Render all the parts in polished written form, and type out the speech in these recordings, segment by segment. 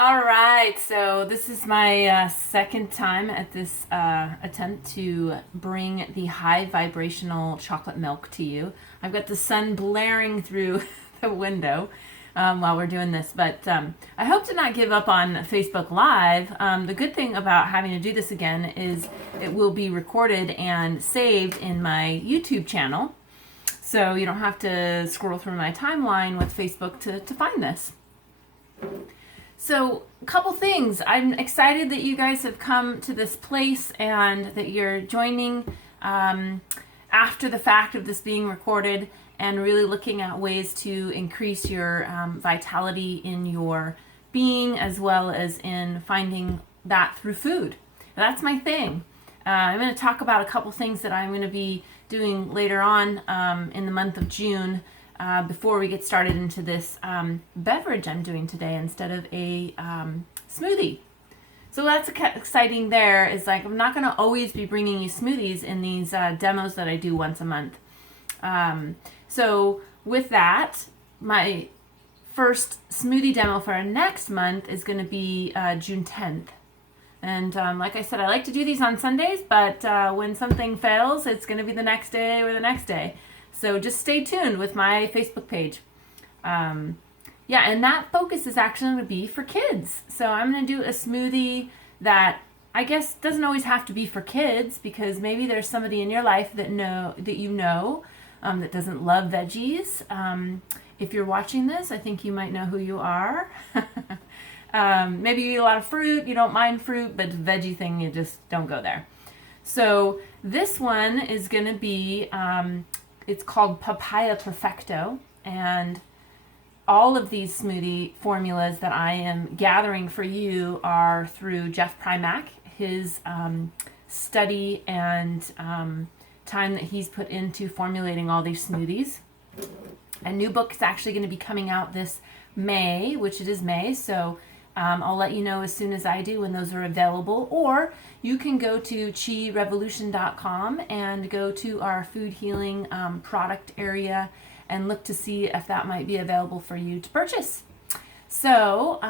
All right, so this is my second time at this attempt to bring the high vibrational chocolate milk to you. I've got the sun blaring through the window while we're doing this, but I hope to not give up on Facebook Live. The good thing about having to do this again is it will be recorded and saved in my YouTube channel, so you don't have to scroll through my timeline with Facebook to find this. So, a couple things. I'm excited that you guys have come to this place and that you're joining after the fact of this being recorded and really looking at ways to increase your vitality in your being as well as in finding that through food. That's my thing. I'm going to talk about a couple things that I'm going to be doing later on in the month of June. Before we get started into this beverage I'm doing today instead of a smoothie. So that's exciting there is like I'm not going to always be bringing you smoothies in these demos that I do once a month. So with that, my first smoothie demo for next month is going to be June 10th. And like I said, I like to do these on Sundays, but when something fails, it's going to be the next day or the next day. So just stay tuned with my Facebook page. And that focus is actually going to be for kids. So I'm going to do a smoothie that I guess doesn't always have to be for kids because maybe there's somebody in your life that you know that doesn't love veggies. If you're watching this, I think you might know who you are. Maybe you eat a lot of fruit, you don't mind fruit, but the veggie thing, you just don't go there. So this one is going to be... it's called Papaya Perfecto, and all of these smoothie formulas that I am gathering for you are through Jeff Primack, his study and time that he's put into formulating all these smoothies. A new book is actually going to be coming out this May, which it is May, so I'll let you know as soon as I do when those are available. Or you can go to chirevolution.com and go to our food healing product area and look to see if that might be available for you to purchase. So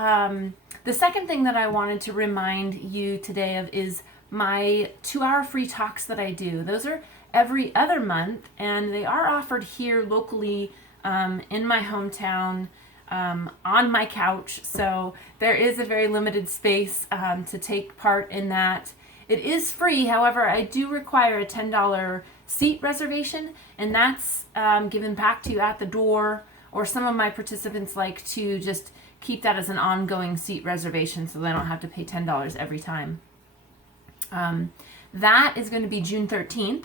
the second thing that I wanted to remind you today of is my 2-hour free talks that I do. Those are every other month, and they are offered here locally in my hometown. On my couch, so there is a very limited space to take part in that. It is free, however, I do require a $10 seat reservation, and that's given back to you at the door, or some of my participants like to just keep that as an ongoing seat reservation so they don't have to pay $10 every time. That is going to be June 13th.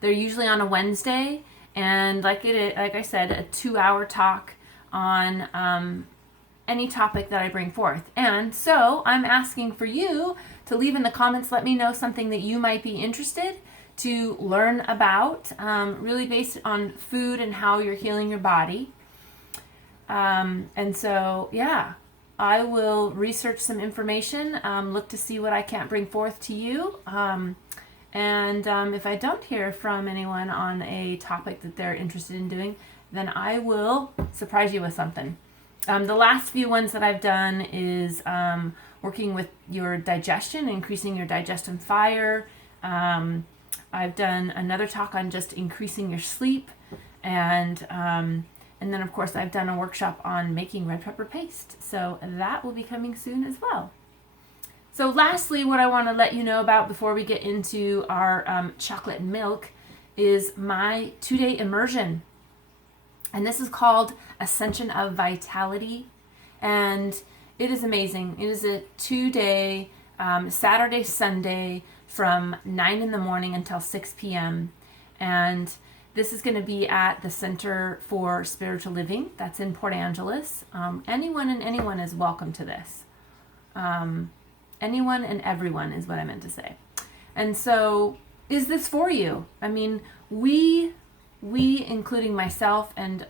They're usually on a Wednesday, and like I said, a 2-hour talk on any topic that I bring forth. And so I'm asking for you to leave in the comments, let me know something that you might be interested to learn about, really based on food and how you're healing your body. And so, I will research some information, look to see what I can't bring forth to you. And if I don't hear from anyone on a topic that they're interested in doing, then I will surprise you with something. The last few ones that I've done is working with your digestion, increasing your digestion fire. I've done another talk on just increasing your sleep. And then, of course, I've done a workshop on making red pepper paste. So that will be coming soon as well. So lastly, what I want to let you know about before we get into our chocolate milk is my 2-day immersion. And this is called Ascension of Vitality. And it is amazing. It is a 2-day, Saturday, Sunday, from 9 in the morning until 6 p.m. And this is going to be at the Center for Spiritual Living. That's in Port Angeles. Anyone and anyone is welcome to this. Anyone and everyone is what I meant to say. And so, is this for you? I mean, we, including myself and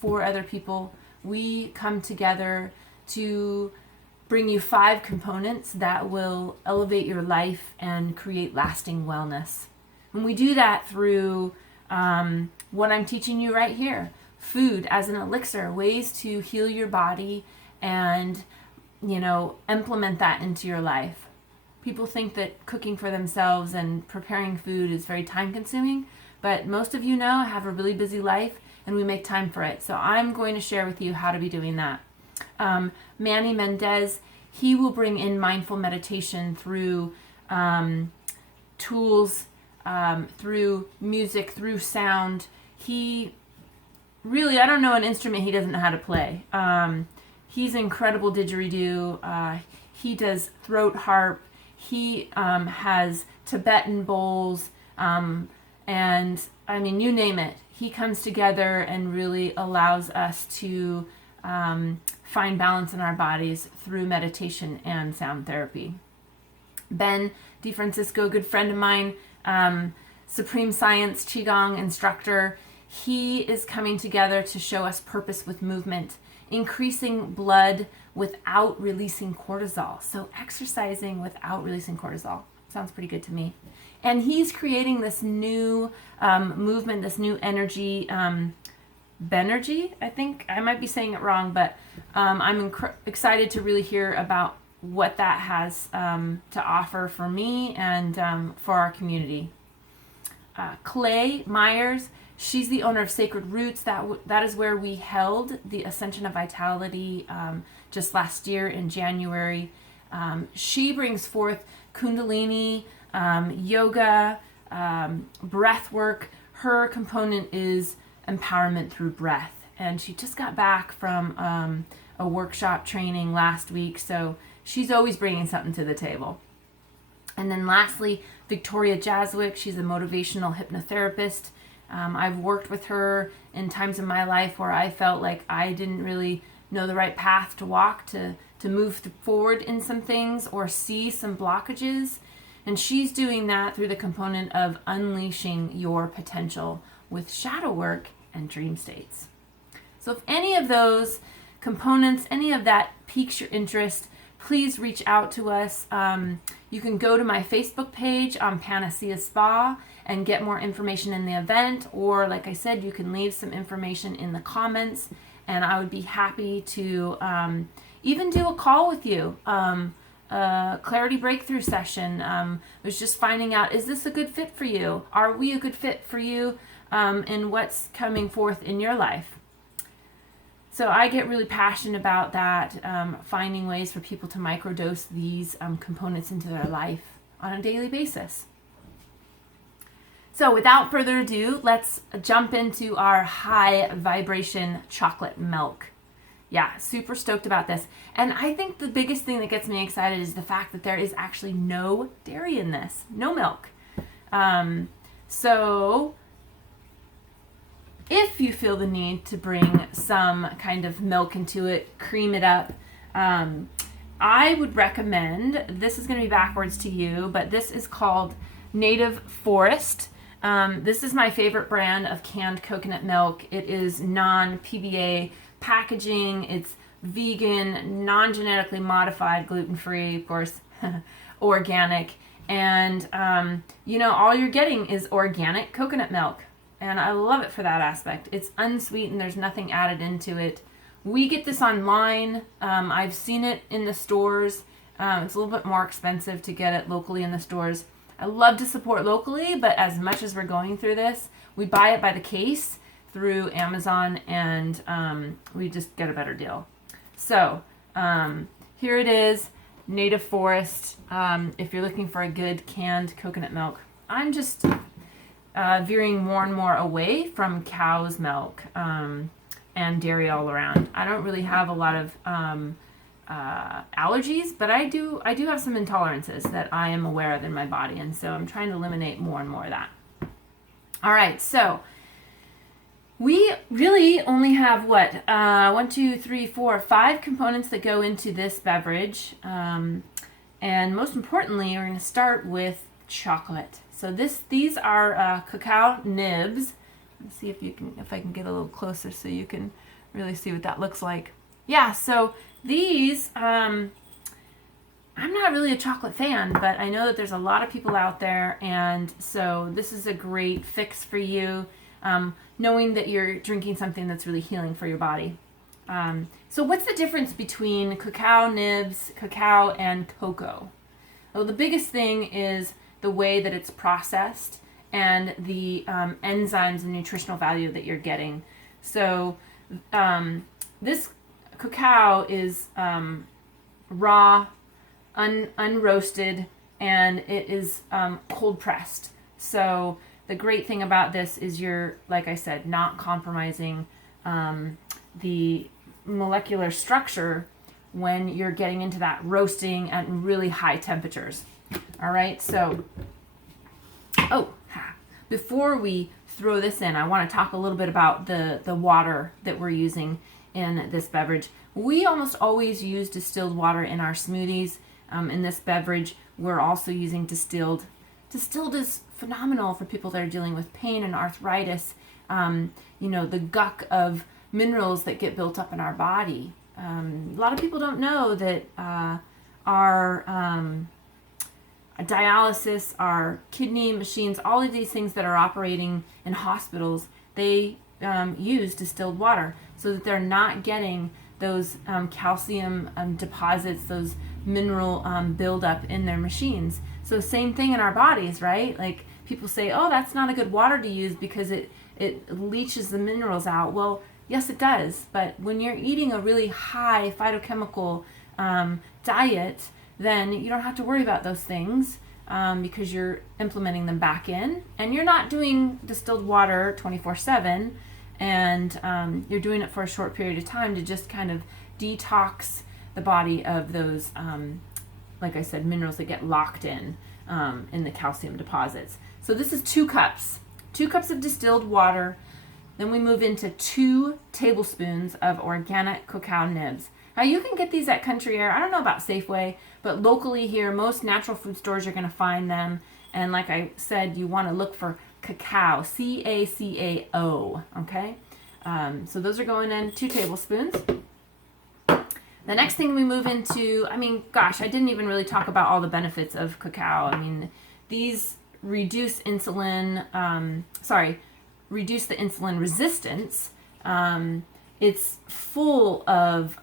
4 other people, we come together to bring you 5 components that will elevate your life and create lasting wellness. And we do that through what I'm teaching you right here. Food as an elixir, ways to heal your body and implement that into your life. People think that cooking for themselves and preparing food is very time consuming, but most of have a really busy life and we make time for it. So I'm going to share with you how to be doing that. Manny Mendez, he will bring in mindful meditation through tools, through music, through sound. He really, I don't know an instrument he doesn't know how to play. He's an incredible didgeridoo. He does throat harp. He has Tibetan bowls. And I mean, you name it. He comes together and really allows us to find balance in our bodies through meditation and sound therapy. Ben DeFrancisco, a good friend of mine, Supreme Science Qigong instructor, he is coming together to show us purpose with movement, increasing blood without releasing cortisol. So exercising without releasing cortisol. Sounds pretty good to me. And he's creating this new movement, this new energy, Benergy, I think. I might be saying it wrong, but I'm excited to really hear about what that has to offer for me and for our community. Clay Myers, she's the owner of Sacred Roots. That is where we held the Ascension of Vitality just last year in January. She brings forth Kundalini, yoga, breath work. Her component is empowerment through breath. And she just got back from a workshop training last week, so she's always bringing something to the table. And then lastly, Victoria Jaswick, she's a motivational hypnotherapist. I've worked with her in times in my life where I felt like I didn't really know the right path to walk to move forward in some things or see some blockages. And she's doing that through the component of unleashing your potential with shadow work and dream states. So if any of those components, any of that piques your interest, please reach out to us. You can go to my Facebook page on Panacea Spa and get more information in the event, or like I said, you can leave some information in the comments and I would be happy to even do a call with you. Clarity breakthrough session. Was just finding out, is this a good fit for you? Are we a good fit for you in what's coming forth in your life? So I get really passionate about that, finding ways for people to microdose these components into their life on a daily basis. So without further ado, let's jump into our high vibration chocolate milk. Yeah, super stoked about this. And I think the biggest thing that gets me excited is the fact that there is actually no dairy in this, no milk. So if you feel the need to bring some kind of milk into it, cream it up, I would recommend, this is going to be backwards to you, but this is called Native Forest. This is my favorite brand of canned coconut milk. It is non-PBA packaging. It's vegan, non-genetically modified, gluten-free, of course, organic. And, all you're getting is organic coconut milk. And I love it for that aspect. It's unsweetened. There's nothing added into it. We get this online. I've seen it in the stores. It's a little bit more expensive to get it locally in the stores. I love to support locally, but as much as we're going through this, we buy it by the case through Amazon, and we just get a better deal. So here it is, Native Forest. If you're looking for a good canned coconut milk, I'm just veering more and more away from cow's milk and dairy all around. I don't really have a lot of allergies, but I do have some intolerances that I am aware of in my body, and so I'm trying to eliminate more and more of that. All right, so we really only have 5 components that go into this beverage, and most importantly, we're going to start with chocolate. So these are cacao nibs. Let's see if I can get a little closer so you can really see what that looks like. Yeah, so these, I'm not really a chocolate fan, but I know that there's a lot of people out there, and so this is a great fix for you, knowing that you're drinking something that's really healing for your body. So what's the difference between cacao nibs, cacao, and cocoa? Well, the biggest thing is the way that it's processed and the enzymes and nutritional value that you're getting. So this cacao is raw, unroasted, and it is cold pressed. So the great thing about this is you're, like I said, not compromising the molecular structure when you're getting into that roasting at really high temperatures. All right, so before we throw this in, I want to talk a little bit about the water that we're using in this beverage. We almost always use distilled water in our smoothies. In this beverage, we're also using distilled. Distilled is phenomenal for people that are dealing with pain and arthritis. The guck of minerals that get built up in our body. A lot of people don't know that our dialysis, our kidney machines, all of these things that are operating in hospitals, they use distilled water so that they're not getting those calcium deposits, those mineral buildup in their machines. So same thing in our bodies, right? Like people say, oh, that's not a good water to use because it leaches the minerals out. Well, yes, it does. But when you're eating a really high phytochemical diet, then you don't have to worry about those things because you're implementing them back in. And you're not doing distilled water 24/7, and you're doing it for a short period of time to just kind of detox the body of those, like I said, minerals that get locked in the calcium deposits. So this is 2 cups. 2 cups of distilled water. Then we move into 2 tablespoons of organic cacao nibs. Now you can get these at Country Air. I don't know about Safeway, but locally here, most natural food stores you're going to find them. And like I said, you want to look for cacao, C-A-C-A-O, okay? So those are going in 2 tablespoons. The next thing we move into, I didn't even really talk about all the benefits of cacao. These reduce reduce the insulin resistance. It's full of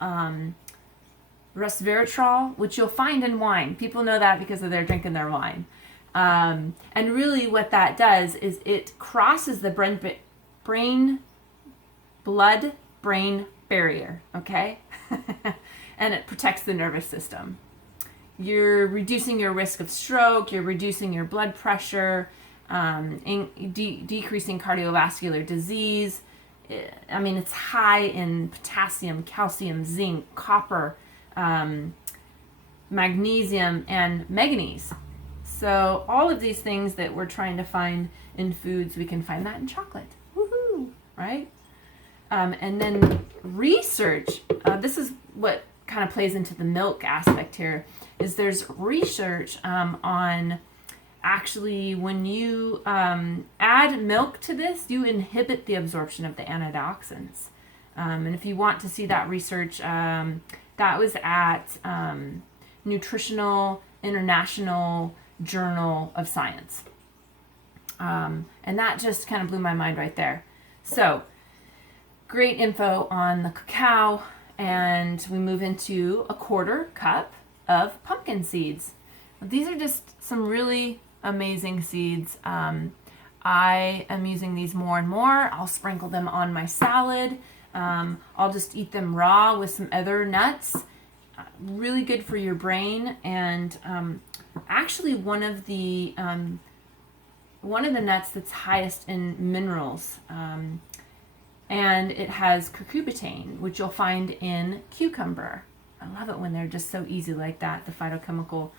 resveratrol, which you'll find in wine. People know that because they're drinking their wine. And really what that does is it crosses the blood-brain barrier, okay? And it protects the nervous system. You're reducing your risk of stroke, you're reducing your blood pressure, decreasing cardiovascular disease. It's high in potassium, calcium, zinc, copper, magnesium, and manganese. So all of these things that we're trying to find in foods, we can find that in chocolate. Woohoo! Right? And then research, this is what kind of plays into the milk aspect here, is there's research on actually when you add milk to this, you inhibit the absorption of the antioxidants. And if you want to see that research, that was at Nutritional International Journal of Science. And that just kind of blew my mind right there. So, great info on the cacao, and we move into a 1/4 cup of pumpkin seeds. These are just some really amazing seeds. I am using these more and more. I'll sprinkle them on my salad. I'll just eat them raw with some other nuts. Really good for your brain, and actually one of the nuts that's highest in minerals. And it has curcumin, which you'll find in cucumber. I love it when they're just so easy like that. The phytochemical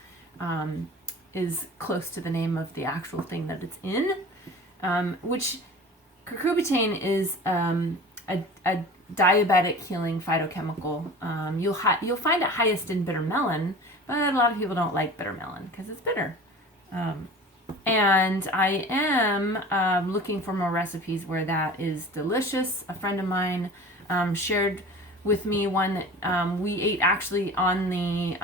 is close to the name of the actual thing that it's in, which curcumin is a diabetic healing phytochemical. You'll find it highest in bitter melon, but a lot of people don't like bitter melon because it's bitter. And I am looking for more recipes where that is delicious. A friend of mine shared with me one that we ate actually on the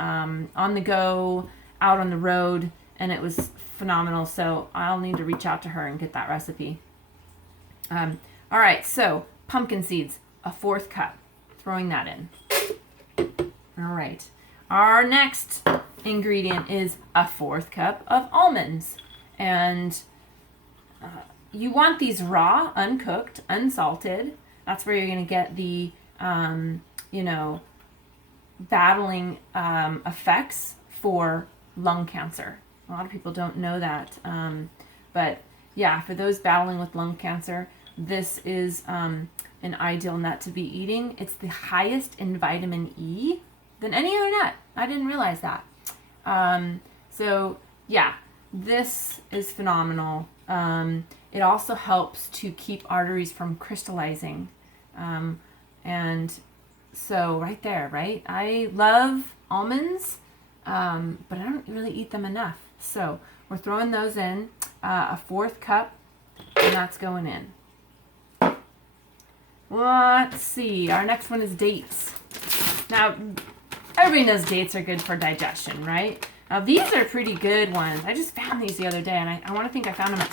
go, out on the road, and it was phenomenal. So I'll need to reach out to her and get that recipe. All right, so pumpkin seeds, a 1/4 cup. throwing that in. All right. Our next ingredient is a 4th cup of almonds. And you want these raw, uncooked, unsalted. That's where you're going to get the, battling effects for lung cancer. A lot of people don't know that. But yeah, for those battling with lung cancer, this is an ideal nut to be eating. It's the highest in vitamin E than any other nut. I didn't realize that. So yeah, this is phenomenal. It also helps to keep arteries from crystallizing. And so right there, right? I love almonds, but I don't really eat them enough. So we're throwing those in, a 4th cup, and that's going in. Let's see. Our next one is dates. Now, everybody knows dates are good for digestion, right? Now, these are pretty good ones. I just found these the other day, and I want to think I found them at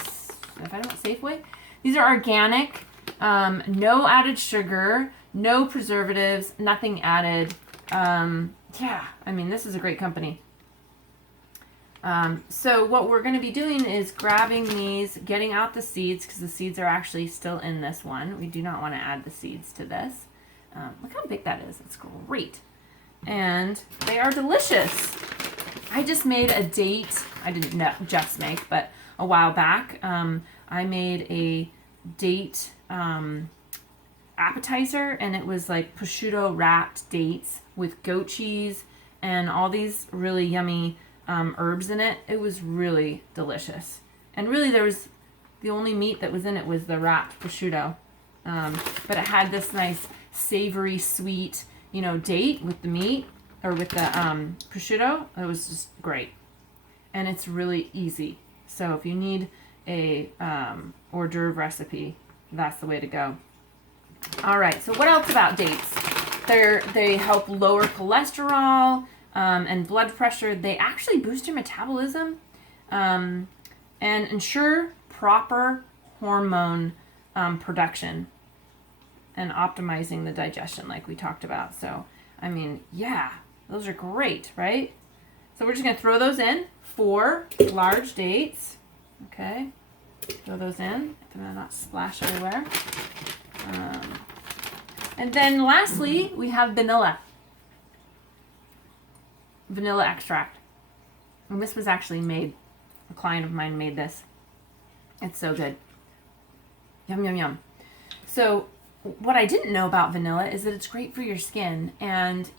Safeway. These are organic, no added sugar, no preservatives, nothing added. Yeah, I mean, this is a great company. So what we're going to be doing is grabbing these, getting out the seeds, because the seeds are actually still in this one. We do not want to add the seeds to this. Look how big that is. It's great. And they are delicious. I just made a date. I didn't just make, but a while back, I made a date appetizer, and it was like prosciutto wrapped dates with goat cheese and all these really yummy herbs in it. It was really delicious. And really the only meat that was in it was the wrapped prosciutto. But it had this nice savory, sweet, date with the meat, or with the prosciutto. It was just great. And it's really easy. So if you need a hors d'oeuvre recipe, that's the way to go. All right, so what else about dates? They help lower cholesterol and blood pressure. They actually boost your metabolism and ensure proper hormone production and optimizing the digestion like we talked about. So, I mean, yeah, those are great, right? So we're just going to throw those in, 4 large dates. Okay, throw those in. They're not splash everywhere. And then lastly, we have vanilla extract. And this was actually made, a client of mine made this. It's so good. Yum, yum, yum. So what I didn't know about vanilla is that it's great for your skin. And,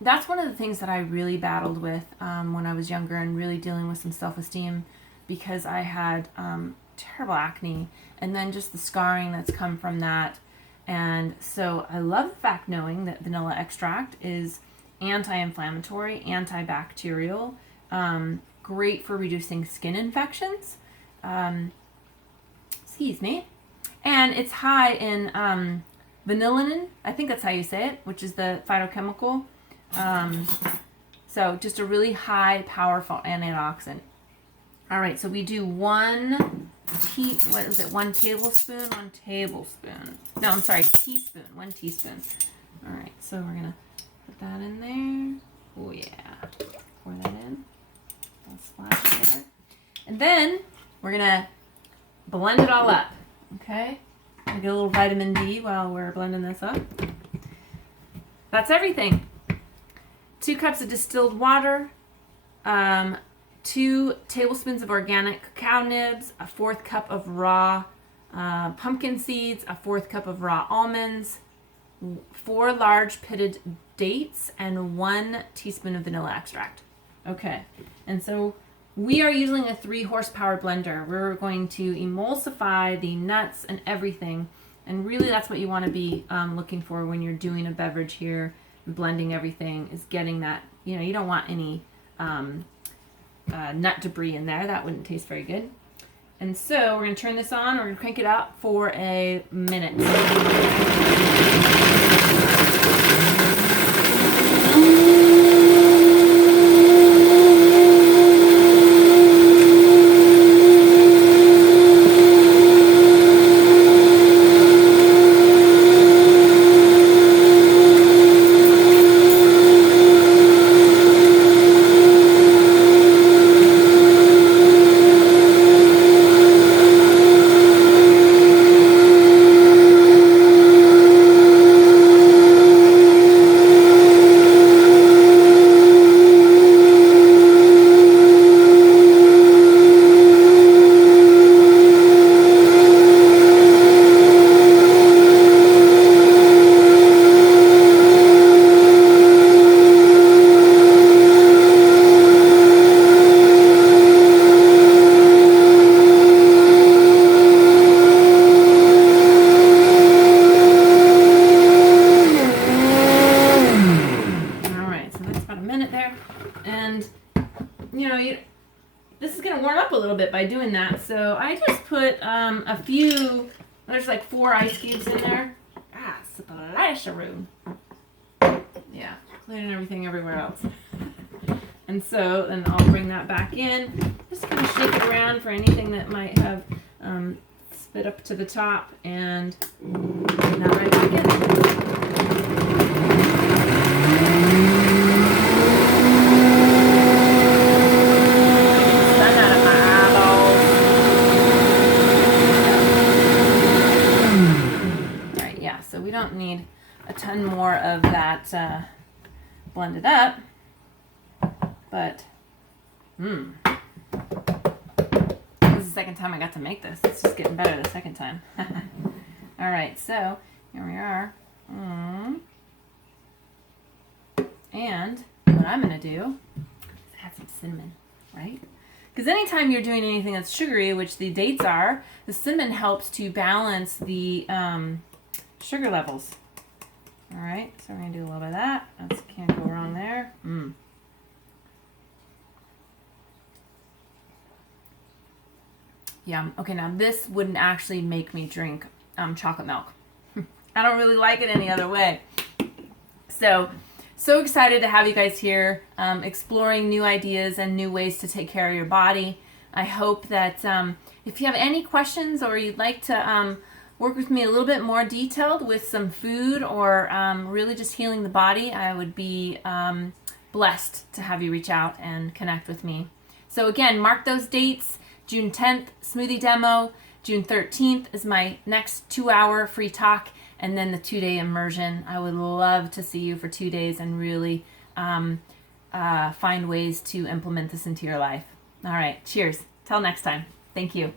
that's one of the things that I really battled with when I was younger and really dealing with some self-esteem, because I had terrible acne and then just the scarring that's come from that. And so I love the fact knowing that vanilla extract is anti-inflammatory, antibacterial, great for reducing skin infections. Excuse me. And it's high in vanillin, I think that's how you say it, which is the phytochemical. So just a really high, powerful antioxidant. All right, so we do 1 tablespoon? 1 tablespoon. No, I'm sorry, teaspoon. 1 teaspoon. All right, so we're going to put that in there. Oh, yeah. Pour that in. I'll splash there. And then we're going to blend it all up. Okay? I'll get a little vitamin D while we're blending this up. That's everything. 2 cups of distilled water. 2 tablespoons of organic cacao nibs, a 4th cup of raw pumpkin seeds, a 4th cup of raw almonds, 4 large pitted dates, and 1 teaspoon of vanilla extract. Okay, and so we are using a 3 horsepower blender. We're going to emulsify the nuts and everything, and really that's what you want to be looking for when you're doing a beverage here, blending everything, is getting that, you don't want any nut debris in there. That wouldn't taste very good. And so we're going to turn this on. We're going to crank it up for a minute. minute there. And, this is going to warm up a little bit by doing that. So I just put a few, there's like 4 ice cubes in there. Splasharoo. Yeah, cleaning everything everywhere else. And so then I'll bring that back in. Just kind of shake it around for anything that might have spit up to the top, and bring that right back in. Sun out of my eyeballs. All right, yeah, so we don't need a ton more of that blended up, but this is the second time I got to make this. It's just getting better the second time. All right, so here we are. And what I'm going to do is add some cinnamon, right? Because anytime you're doing anything that's sugary, which the dates are, the cinnamon helps to balance the sugar levels. All right, so we're going to do a little bit of that. That can't go wrong there. Yum. Okay, now this wouldn't actually make me drink chocolate milk. I don't really like it any other way. So excited to have you guys here, exploring new ideas and new ways to take care of your body. I hope that if you have any questions or you'd like to work with me a little bit more detailed with some food or really just healing the body, I would be blessed to have you reach out and connect with me. So again, mark those dates. June 10th, smoothie demo. June 13th is my next 2-hour free talk, and then the 2-day immersion. I would love to see you for 2 days and really find ways to implement this into your life. All right, cheers. Till next time. Thank you.